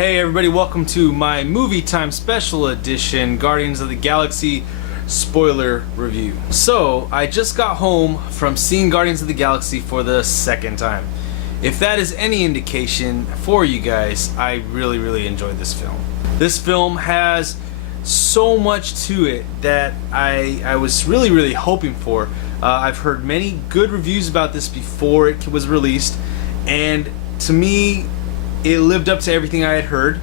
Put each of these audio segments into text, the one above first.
Hey everybody, welcome to my Movie Time Special Edition Guardians of the Galaxy spoiler review. So, I just got home from seeing Guardians of the Galaxy for the second time. If that is any indication for you guys, I really enjoyed this film. This film has so much to it that I was really hoping for. I've heard many good reviews about this before it was released, and to me, it lived up to everything I had heard.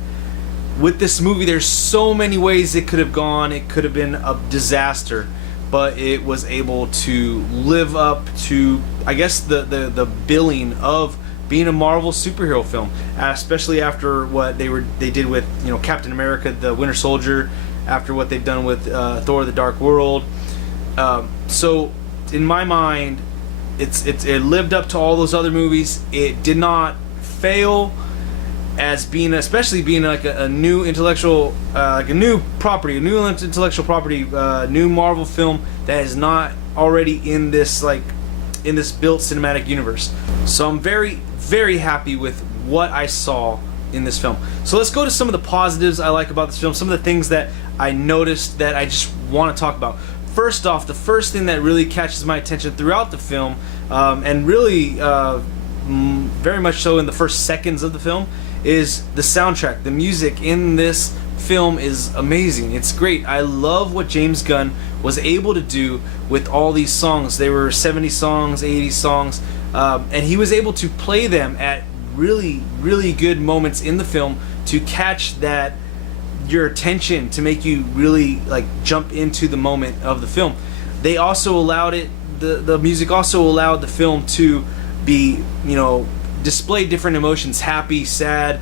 With this movie, there's so many ways it could have gone. It could have been a disaster, but it was able to live up to, I guess, the billing of being a Marvel superhero film, especially after what they did with Captain America, the Winter Soldier, after what they've done with Thor: The Dark World. So, in my mind, it lived up to all those other movies. It did not fail as being, especially being like a new intellectual, like a new property, new intellectual property, new Marvel film that is not already in this built cinematic universe. So I'm very happy with what I saw in this film. So let's go to some of the positives I like about this film, some of the things that I noticed that I just want to talk about. First off, the first thing that really catches my attention throughout the film, and really very much so in the first seconds of the film, is the soundtrack. The music in this film is amazing. It's great. I love what James Gunn was able to do with all these songs. They were 70 songs, 80 songs, and he was able to play them at really good moments in the film to catch your attention, to make you really jump into the moment of the film. They also allowed the music also allowed the film to be, display different emotions: happy, sad,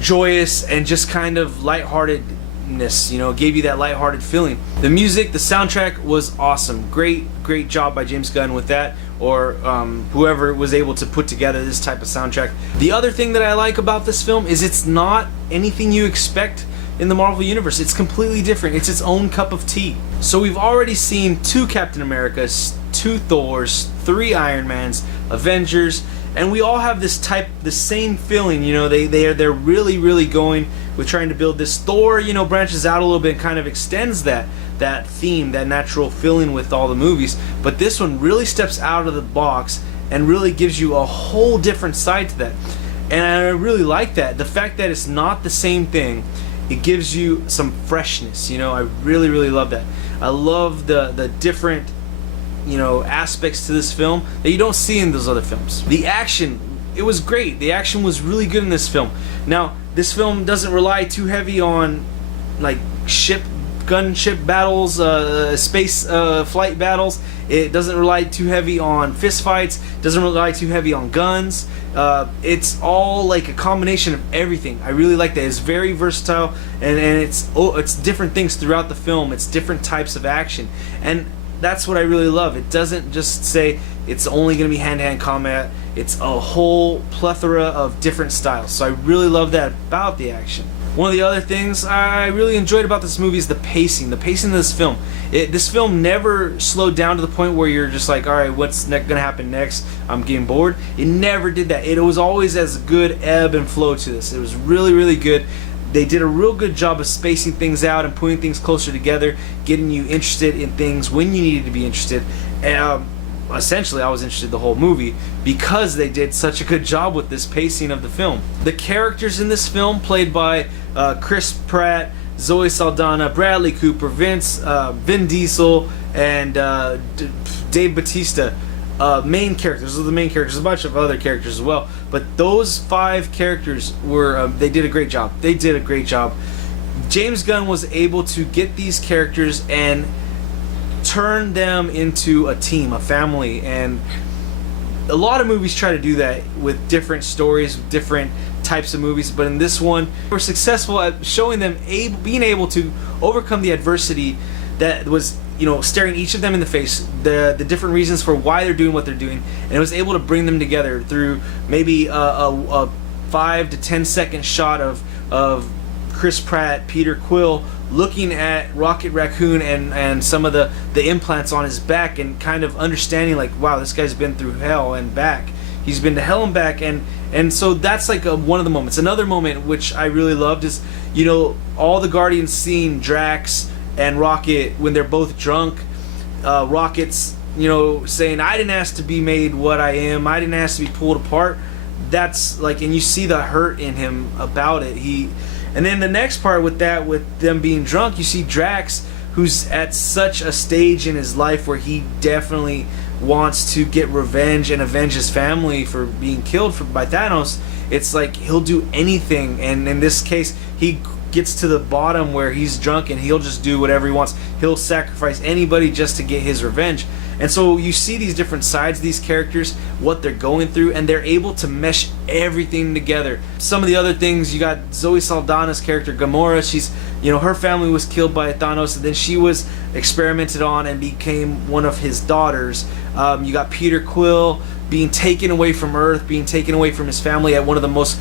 joyous, and just kind of lightheartedness. Gave you that lighthearted feeling. The music, the soundtrack was awesome. Great job by James Gunn with that, or whoever was able to put together this type of soundtrack. The other thing that I like about this film is it's not anything you expect in the Marvel Universe. It's completely different. It's its own cup of tea. So we've already seen 2 Captain Americas, 2 Thors, 3 Iron Mans, Avengers, and we all have the same feeling. They're really going with trying to build this. Thor, branches out a little bit and kind of extends that theme, that natural feeling with all the movies. But this one really steps out of the box and really gives you a whole different side to that. And I really like that. The fact that it's not the same thing, it gives you some freshness. I really love that. I love the different aspects to this film that you don't see in those other films. The action, it was great. The action was really good in this film. Now, this film doesn't rely too heavy on gunship battles, space flight battles. It doesn't rely too heavy on fist fights. It doesn't rely too heavy on guns. It's all like a combination of everything. I really like that. It's very versatile, and it's different things throughout the film. It's different types of action, and that's what I really love. It doesn't just say it's only going to be hand-to-hand combat. It's a whole plethora of different styles. So I really love that about the action. One of the other things I really enjoyed about this movie is the pacing. The pacing of this film. This film never slowed down to the point where you're just like, all right, what's going to happen next? I'm getting bored. It never did that. It was always as good ebb and flow to this. It was really good. They did a real good job of spacing things out and putting things closer together, getting you interested in things when you needed to be interested. Essentially, I was interested the whole movie because they did such a good job with this pacing of the film. The characters in this film, played by Chris Pratt, Zoe Saldana, Bradley Cooper, Vin Diesel, and Dave Bautista. Main characters. Those are the main characters. A bunch of other characters as well, but those 5 characters were they did a great job. They did a great job. James Gunn was able to get these characters and turn them into a team, a family, and a lot of movies try to do that with different stories, with different types of movies, but in this one, we're successful at showing them being able to overcome the adversity that was staring each of them in the face, the different reasons for why they're doing what they're doing, and it was able to bring them together through maybe a 5 to 10 second shot of Chris Pratt, Peter Quill, looking at Rocket Raccoon and some of the implants on his back, and kind of understanding wow, this guy's been through hell and back. He's been to hell and back, and so that's like one of the moments. Another moment which I really loved is, you know, all the Guardians seeing Drax and Rocket when they're both drunk. Rocket's, you know, saying, "I didn't ask to be made what I am. I didn't ask to be pulled apart." That's like, and you see the hurt in him about it. And then the next part with that, with them being drunk, you see Drax, who's at such a stage in his life where he definitely wants to get revenge and avenge his family for being killed by Thanos. It's like he'll do anything, and in this case, he gets to the bottom where he's drunk and he'll just do whatever he wants. He'll sacrifice anybody just to get his revenge. And so you see these different sides of these characters, what they're going through, and they're able to mesh everything together. Some of the other things, you got Zoe Saldana's character, Gamora. She's, you know, her family was killed by Thanos, and then she was experimented on and became one of his daughters. You got Peter Quill being taken away from Earth, being taken away from his family at one of the most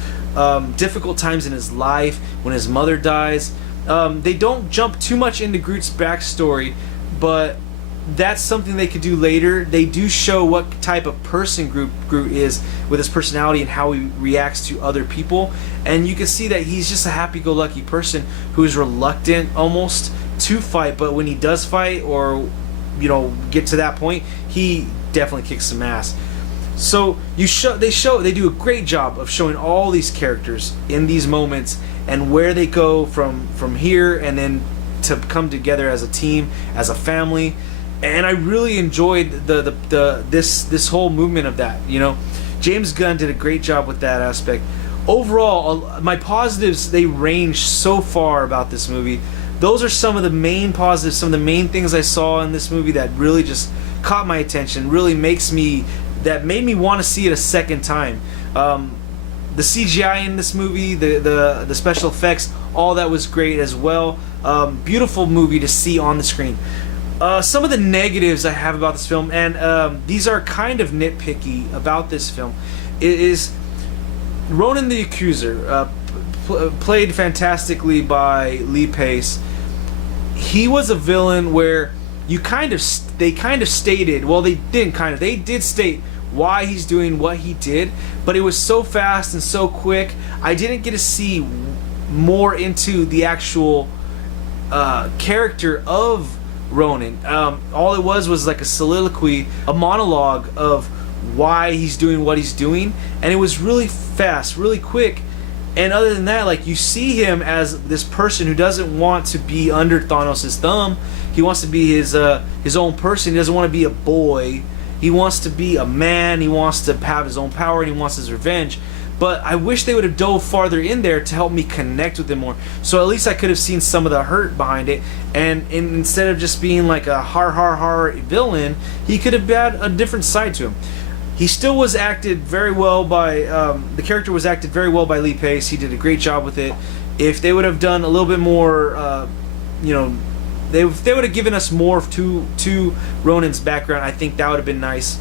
difficult times in his life, when his mother dies. They don't jump too much into Groot's backstory, but that's something they could do later. They do show what type of person Groot is with his personality and how he reacts to other people, and you can see that he's just a happy-go-lucky person who is reluctant almost to fight, but when he does fight, or, you know, get to that point, he definitely kicks some ass. So they do a great job of showing all these characters in these moments and where they go from here, and then to come together as a team, as a family. And I really enjoyed this whole movement of that. You know, James Gunn did a great job with that aspect. Overall, my positives, they range so far about this movie. Those are some of the main positives, some of the main things I saw in this movie that really just caught my attention, really that made me want to see it a second time. The CGI in this movie, the special effects, all that was great as well. Beautiful movie to see on the screen. Some of the negatives I have about this film, and these are kind of nitpicky about this film, is Ronan the Accuser, played fantastically by Lee Pace. He was a villain where they kind of stated, well, they did state why he's doing what he did, but it was so fast and so quick, I didn't get to see more into the actual character of Ronan. All it was like a soliloquy, a monologue of why he's doing what he's doing, and it was really fast, really quick. And other than that, like, you see him as this person who doesn't want to be under Thanos' thumb. He wants to be his own person. He doesn't want to be a boy. He wants to be a man. He wants to have his own power, and he wants his revenge. But I wish they would have dove farther in there to help me connect with him more. So at least I could have seen some of the hurt behind it. And instead of just being like a har villain, he could have had a different side to him. He still was acted very well by, the character was acted very well by Lee Pace. He did a great job with it. If they would have done a little bit more, you know, if they would have given us more to Ronan's background, I think that would have been nice.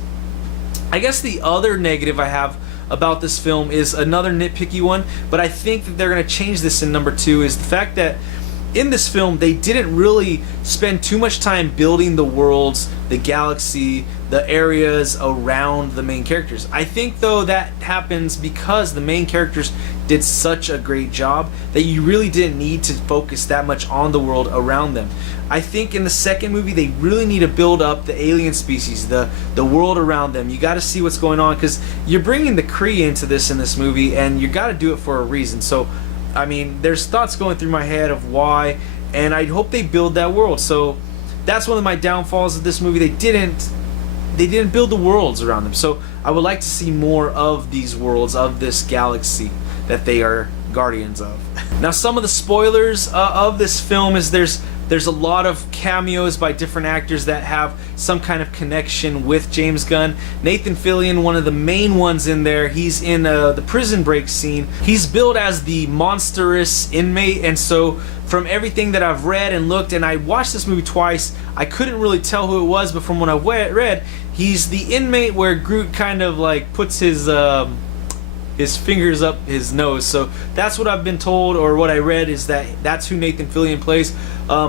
I guess the other negative I have about this film is another nitpicky one, but I think that they're going to change this in number 2, is the fact that in this film they didn't really spend too much time building the worlds, the galaxy, the areas around the main characters. I think though that happens because the main characters did such a great job that you really didn't need to focus that much on the world around them. I think in the second movie they really need to build up the alien species, the world around them. You got to see what's going on, because you're bringing the Kree into this in this movie, and you got to do it for a reason. So, I mean, there's thoughts going through my head of why, and I hope they build that world. So that's one of my downfalls of this movie. They didn't build the worlds around them. So I would like to see more of these worlds, of this galaxy that they are guardians of. Now, some of the spoilers of this film is there's a lot of cameos by different actors that have some kind of connection with James Gunn. Nathan Fillion, one of the main ones in there, he's in the prison break scene. He's billed as the monstrous inmate, and so from everything that I've read and looked, and I watched this movie twice, I couldn't really tell who it was, but from what I read, he's the inmate where Groot kind of like puts his fingers up his nose. So that's what I've been told, or what I read, is that's who Nathan Fillion plays.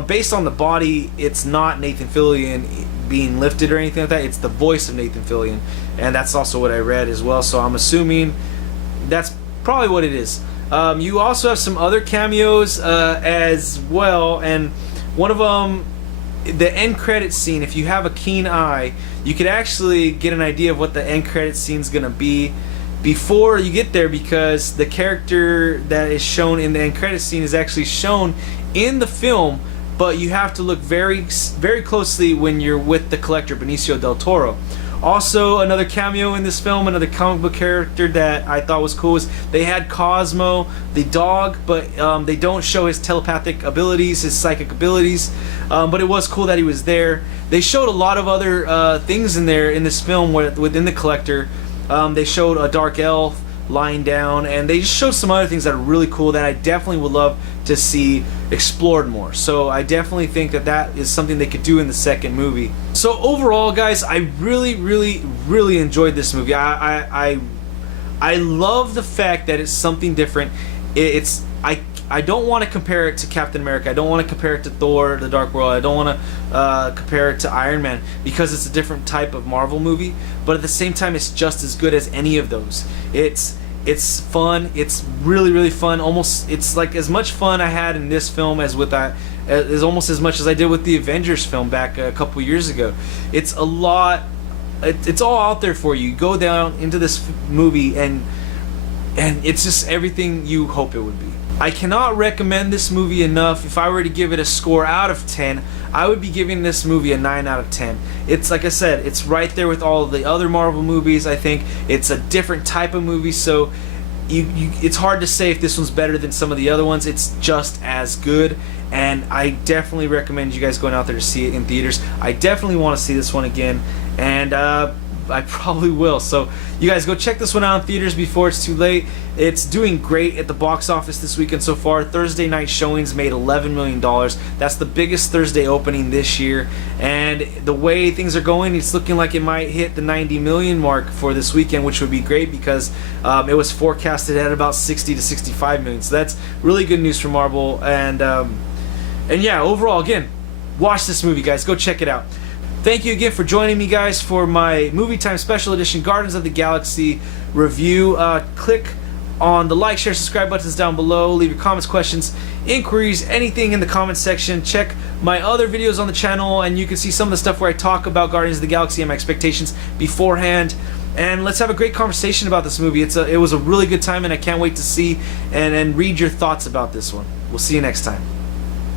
Based on the body, it's not Nathan Fillion being lifted or anything like that. It's the voice of Nathan Fillion, and that's also what I read as well. So I'm assuming that's probably what it is. You also have some other cameos as well, and one of them, the end credit scene. If you have a keen eye, you could actually get an idea of what the end credit scene is gonna be before you get there, because the character that is shown in the end credit scene is actually shown in the film, but you have to look very closely when you're with the collector, Benicio del Toro. Also, another cameo in this film, another comic book character that I thought was cool, is they had Cosmo, the dog, but they don't show his telepathic abilities, his psychic abilities, but it was cool that he was there. They showed a lot of other things in there in this film within the collector. They showed a dark elf lying down, and they just showed some other things that are really cool that I definitely would love to see explored more. So I definitely think that that is something they could do in the second movie. So overall, guys, I really enjoyed this movie. I love the fact that it's something different. I don't want to compare it to Captain America. I don't want to compare it to Thor: The Dark World. I don't want to compare it to Iron Man, because it's a different type of Marvel movie. But at the same time, it's just as good as any of those. It's fun. It's really fun. Almost, it's like as much fun I had in this film as with that, is almost as much as I did with the Avengers film back a couple years ago. It's a lot. It's all out there for you. You go down into this movie, and it's just everything you hope it would be. I cannot recommend this movie enough. If I were to give it a score out of 10, I would be giving this movie a 9 out of 10. It's, like I said, it's right there with all of the other Marvel movies. I think it's a different type of movie, so it's hard to say if this one's better than some of the other ones. It's just as good, and I definitely recommend you guys going out there to see it in theaters. I definitely want to see this one again, and I probably will. So you guys go check this one out in theaters before it's too late. It's doing great at the box office this weekend so far. Thursday night showings made $11 million. That's the biggest Thursday opening this year, and the way things are going, it's looking like it might hit the 90 million mark for this weekend, which would be great, because it was forecasted at about 60 to 65 million. So that's really good news for Marvel. And yeah, overall, again, watch this movie, guys. Go check it out. Thank you again for joining me, guys, for my Movie Time Special Edition Guardians of the Galaxy review. Click on the like, share, subscribe buttons down below. Leave your comments, questions, inquiries, anything in the comments section. Check my other videos on the channel, and you can see some of the stuff where I talk about Guardians of the Galaxy and my expectations beforehand. And let's have a great conversation about this movie. It was a really good time, and I can't wait to see and read your thoughts about this one. We'll see you next time.